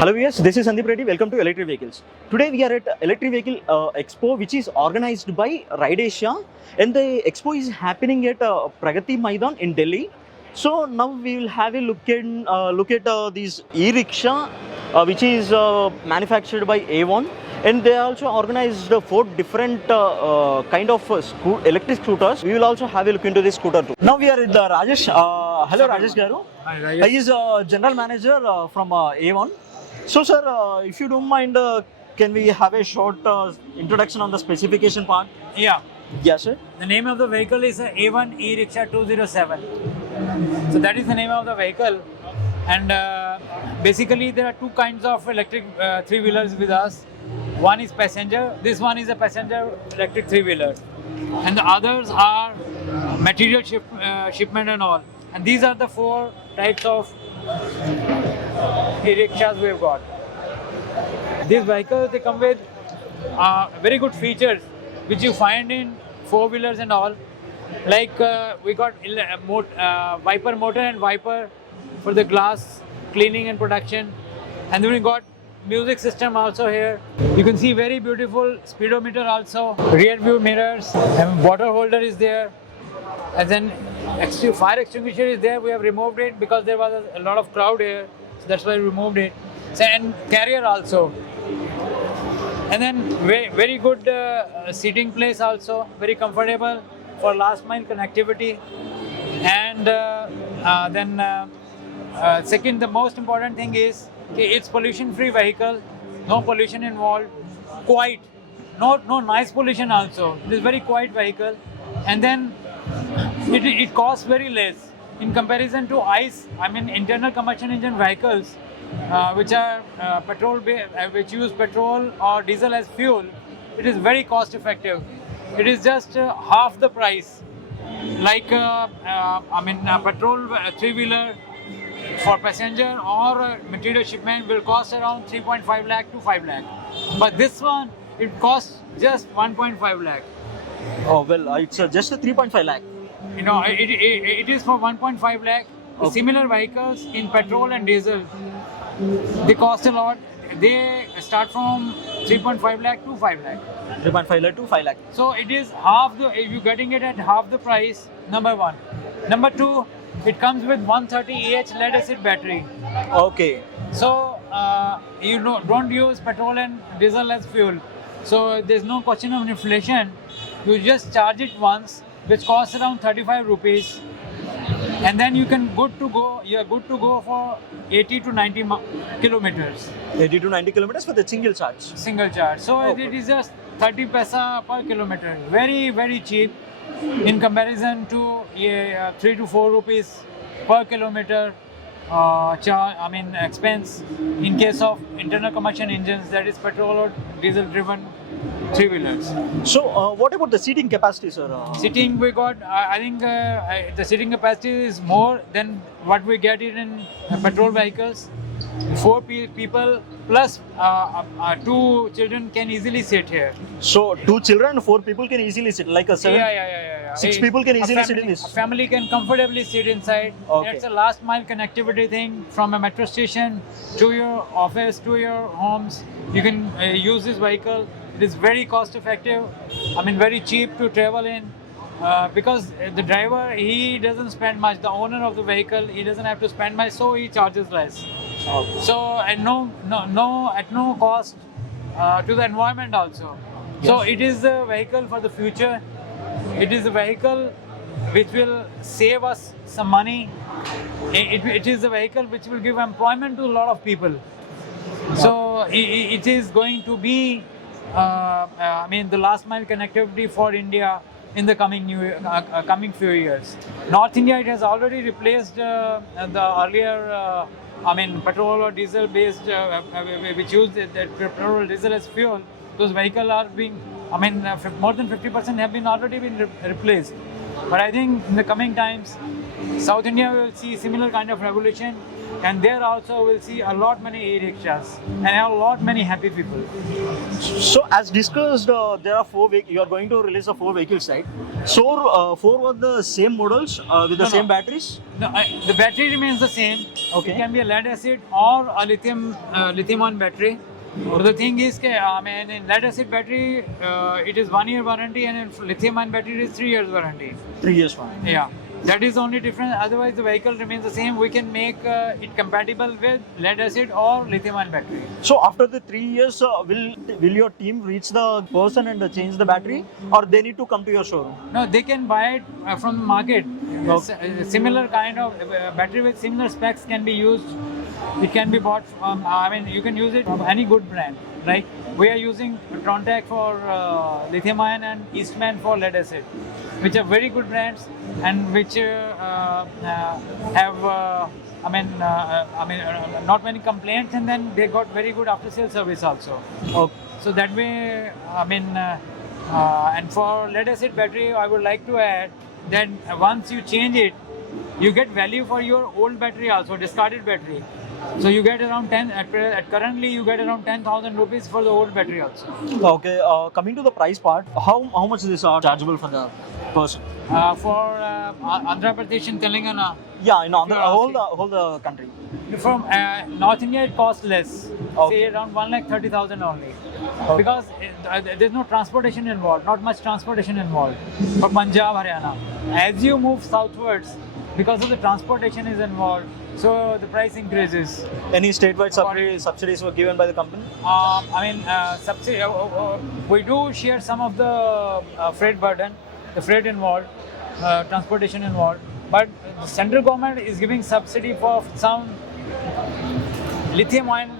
Hello viewers, this is Sandeep Reddy. Welcome to Electric Vehicles. Today we are at Electric Vehicle Expo, which is organized by Reddy, and the expo is happening at Pragati Maidan in Delhi. So now we will have a look at this e-rickshaw, which is manufactured by Avon, and they also organized four different kind of electric scooters. We will also have a look into this scooter too. Now we are with Rajesh. Hello Rajesh Garu. Hi, Rajesh. He is general manager from Avon. So sir, if you don't mind, can we have a short introduction on the specification part? Yeah. Yes sir. The name of the vehicle is Avon E-Rickshaw 207. So that is the name of the vehicle. And basically there are two kinds of electric three-wheelers with us. One is passenger. This one is a passenger electric three-wheeler. And the others are material shipment and all. And these are the four types of e-rickshaws we have got. These vehicles, they come with very good features which you find in four-wheelers and all. Like we got wiper motor and wiper for the glass cleaning and production. And then we got music system also here. You can see very beautiful speedometer also. Rear view mirrors and water holder is there. And then fire extinguisher is there. We have removed it because there was a lot of crowd here. So that's why we removed it. So, and carrier also. And then very good seating place also. Very comfortable for last mile connectivity. And second, the most important thing is it's pollution free vehicle. No pollution involved. Quiet. No noise pollution also. It is very quiet vehicle. And then it costs very less in comparison to ICE. I mean internal combustion engine vehicles, which are which use petrol or diesel as fuel. It is very cost effective. It is just half the price. Like petrol three-wheeler for passenger or material shipment will cost around 3.5 lakh to 5 lakh. But this one, it costs just 1.5 lakh. Oh well, it's just a 3.5 lakh. You know, it is for 1.5 lakh. Okay. Similar vehicles in petrol and diesel, they cost a lot. They start from 3.5 lakh to 5 lakh. 3.5 lakh to 5 lakh. So it is half the, if you're getting it at half the price, number one. Number two, it comes with 130 Ah lead acid battery. Okay. So you don't use petrol and diesel as fuel. So there's no question of inflation. You just charge it once, which costs around 35 rupees. And then you can you're good to go for 80 to 90 kilometers. 80 to 90 kilometers for the single charge. Single charge. So it is just 30 paisa per kilometer. Very, very cheap in comparison to 3 to 4 rupees per kilometer expense in case of internal combustion engines, that is petrol or diesel driven three-wheelers. So what about the seating capacity, sir? Seating we got, I think the seating capacity is more than what we get it in petrol vehicles. 4 people plus 2 children can easily sit here. So 2 children and 4 people can easily sit, like a 7? Yeah. 6 people can easily sit in this? A family can comfortably sit inside. Okay. It's a last mile connectivity thing from a metro station to your office, to your homes. You can use this vehicle. It is very cost effective. I mean very cheap to travel in. Because the driver, he doesn't spend much. The owner of the vehicle, he doesn't have to spend much, so he charges less. Okay. So at no cost to the environment also. Yes. So it is a vehicle for the future. It is a vehicle which will save us some money. It is a vehicle which will give employment to a lot of people. So it is going to be the last mile connectivity for India in the coming few years. North India, it has already replaced the earlier petrol or diesel based which use the petrol or diesel as fuel. Those vehicles are being more than 50% have already been replaced. But I think in the coming times, South India will see similar kind of revolution, and there also will see a lot many e-rickshaws and a lot many happy people. So as discussed, there are you are going to release a 4 vehicles, right? So 4 were the same models with the same batteries? No, the battery remains the same. Okay. It can be a lead acid or a lithium-ion battery. But the thing is, I mean, in lead acid battery, it is 1 year warranty, and in lithium-ion battery, it is 3 years warranty. 3 years one. Yeah, that is the only difference. Otherwise, the vehicle remains the same. We can make it compatible with lead acid or lithium-ion battery. So after the 3 years, will your team reach the person and change the battery, or they need to come to your showroom? No, they can buy it from the market. Similar kind of battery with similar specs can be used. It can be bought from, I mean, you can use it from any good brand. Like we are using Trontec for lithium-ion and Eastman for lead acid, which are very good brands and which have, not many complaints, and then they got very good after-sale service also. Okay. So that way, and for lead acid battery, I would like to add that once you change it, you get value for your old battery also, discarded battery. So you get around currently you get around 10,000 rupees for the old battery also. Okay, coming to the price part, how much is chargeable for the person? For Andhra Pradesh and Telangana. Yeah, in whole the country. From North India, it costs less. Say around 1,30,000 only. Okay. Because there's no transportation involved, not much transportation involved. For Punjab, Haryana. As you move southwards, because of the transportation is involved, so the price increases. Any statewide subsidies were given by the company? Subsidy. We do share some of the freight burden, the freight involved, transportation involved. But the central government is giving subsidy for some lithium-ion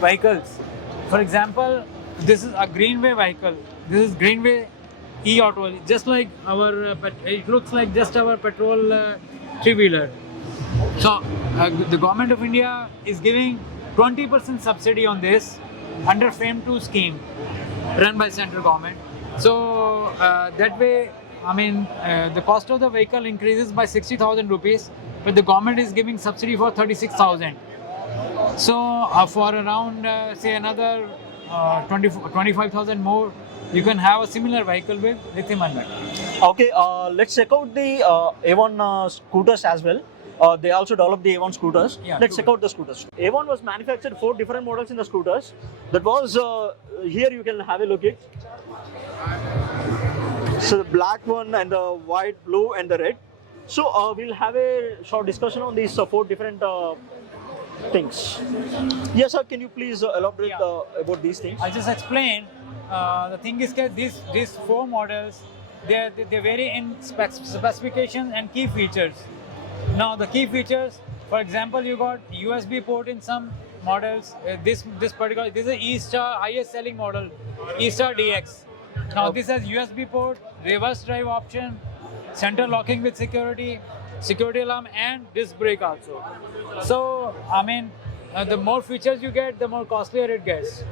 vehicles. For example, this is a Greenway vehicle. This is Greenway e-auto. Just like it looks like just our petrol three-wheeler. So the government of India is giving 20% subsidy on this under FAME 2 scheme run by central government. So that way, the cost of the vehicle increases by 60,000 rupees, but the government is giving subsidy for 36,000. So for around say another 25,000 more, you can have a similar vehicle with lithium-ion battery. Okay, let's check out the Avon scooters as well. They also developed the Avon scooters. Yeah, let's check out the scooters. Avon was manufactured 4 different models in the scooters. That was here you can have a look at. So the black one and the white, blue and the red. So we'll have a short discussion on these 4 different things. Yes, sir. Can you please elaborate about these things? I'll just explain. The thing is that these 4 models, they vary in specifications and key features. Now the key features, for example, you got USB port in some models. This is an E-Star highest selling model, E-Star DX. Now this has USB port, reverse drive option, center locking with security alarm, and disc brake also. So the more features you get, the more costlier it gets.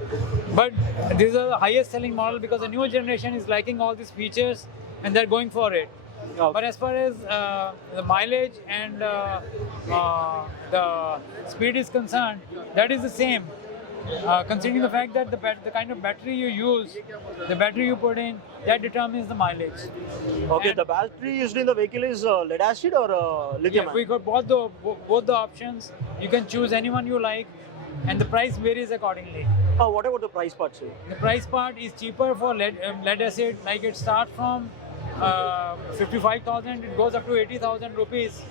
But these are the highest selling model because the newer generation is liking all these features and they're going for it. Okay. But as far as the mileage and the speed is concerned, that is the same. Considering the fact that the kind of battery you use, the battery you put in, that determines the mileage. Okay, And the battery used in the vehicle is lead acid or lithium? yeah, we got both the options. You can choose anyone you like, and the price varies accordingly. What about the price part, sir? The price part is cheaper for lead acid. Like it starts from 55,000, it goes up to 80,000 rupees.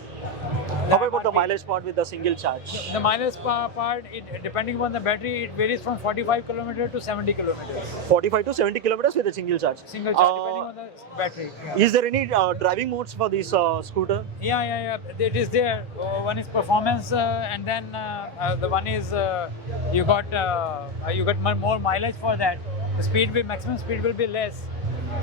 How about the mileage part with the single charge? The mileage part, depending on the battery, it varies from 45 kilometers to 70 kilometers. 45 to 70 kilometers with a single charge. Single charge, depending on the battery. Yeah. Is there any driving modes for this scooter? Yeah. It is there. One is performance, and then the one is you got more mileage for that. The maximum speed will be less,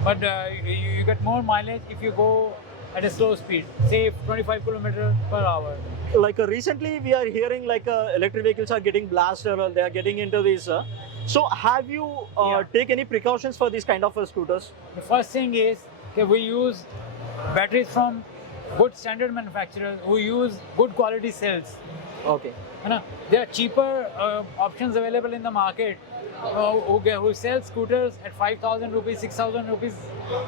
but you get more mileage if you go at a slow speed, say 25 kilometers per hour. Like recently we are hearing like electric vehicles are getting blasted or they are getting into this. So have you take any precautions for these kind of scooters? The first thing is that we use batteries from good standard manufacturers who use good quality cells. Okay. There are cheaper options available in the market who sell scooters at 5,000 rupees, 6,000 rupees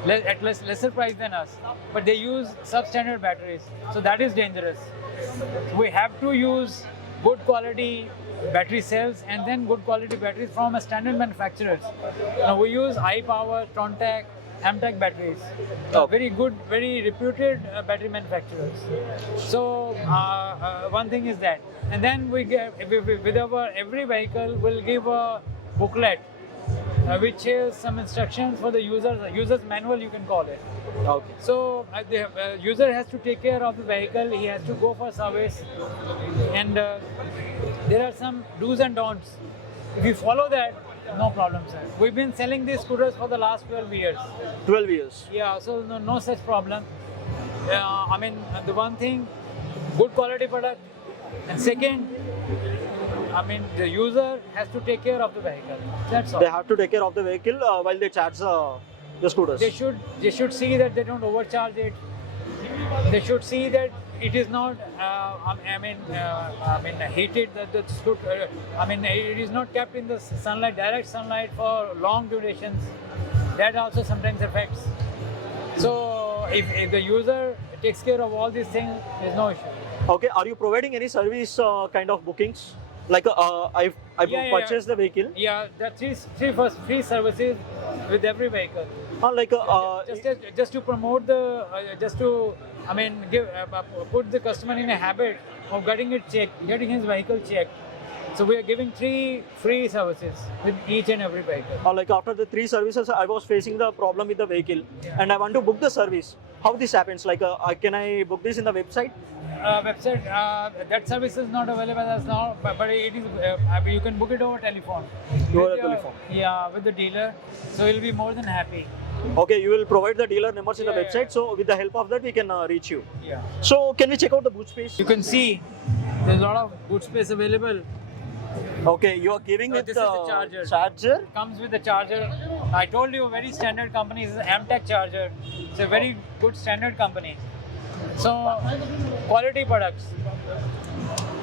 at lesser price than us. But they use substandard batteries. So that is dangerous. We have to use good quality battery cells and then good quality batteries from a standard manufacturers. We use iPower, Trontac, Amtech batteries. Very good, very reputed battery manufacturers. So one thing is that. And then we get, with our every vehicle, we'll give a booklet which is some instructions for the user's manual, you can call it. Okay. So the user has to take care of the vehicle, he has to go for service, and there are some do's and don'ts. If you follow that, no problem, sir. We've been selling these scooters for the last 12 years. 12 years. Yeah, so no such problem. I mean, the one thing, good quality product, and second, I mean, the user has to take care of the vehicle. That's all. They have to take care of the vehicle while they charge the scooters. They should see that they don't overcharge it. They should see that it is not heated. The scooter. It is not kept in the sunlight, direct sunlight for long durations. That also sometimes affects. So if the user takes care of all these things, there's no issue. Okay, are you providing any service kind of bookings? Like I purchased the vehicle. Yeah, there are free services with every vehicle. Just to promote the, put the customer in a habit of getting his vehicle checked. So we are giving 3 free services with each and every vehicle. Like after the 3 services, I was facing the problem with the vehicle, and I want to book the service. How this happens? Like, can I book this in the website? That service is not available as now, but it is. You can book it over telephone. Over telephone. Yeah, with the dealer. So he'll be more than happy. Okay, you will provide the dealer numbers in the website. So with the help of that, we can reach you. Yeah. So can we check out the boot space? You can see there's a lot of boot space available. Okay, you are giving with this is the charger. Charger? Comes with the charger. I told you, a very standard company. This is Amtech charger. It's a very good standard company. So, quality products.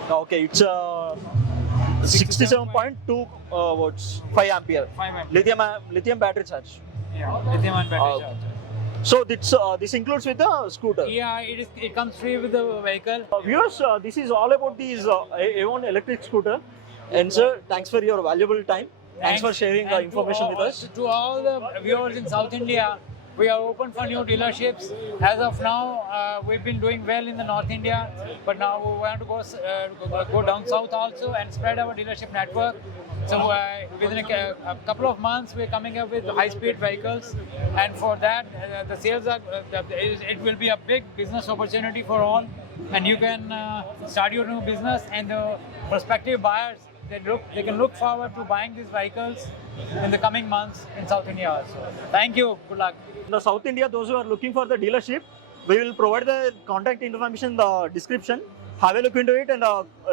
Okay, it's 67.2 volts, 5 ampere. 5 ampere. Lithium battery charge. Yeah, lithium and battery charger. So this includes with the scooter. Yeah, it comes free with the vehicle. Viewers, this is all about these Avon electric scooter. And sir, thanks for your valuable time. Thanks for sharing the information with us. To all the viewers in South India, we are open for new dealerships. As of now, we've been doing well in the North India, but now we want to go down south also and spread our dealership network. So within a couple of months, we're coming up with high-speed vehicles, and for that, the sales it will be a big business opportunity for all, and you can start your new business, and the prospective buyers, they can look forward to buying these vehicles in the coming months in South India also. Thank you. Good luck. In the South India, those who are looking for the dealership, we will provide the contact information in the description. Have a look into it and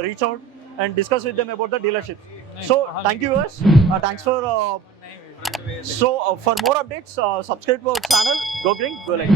reach out and discuss with them about the dealership. So thank you viewers. Thanks for for more updates, subscribe to our channel. Go green, go like.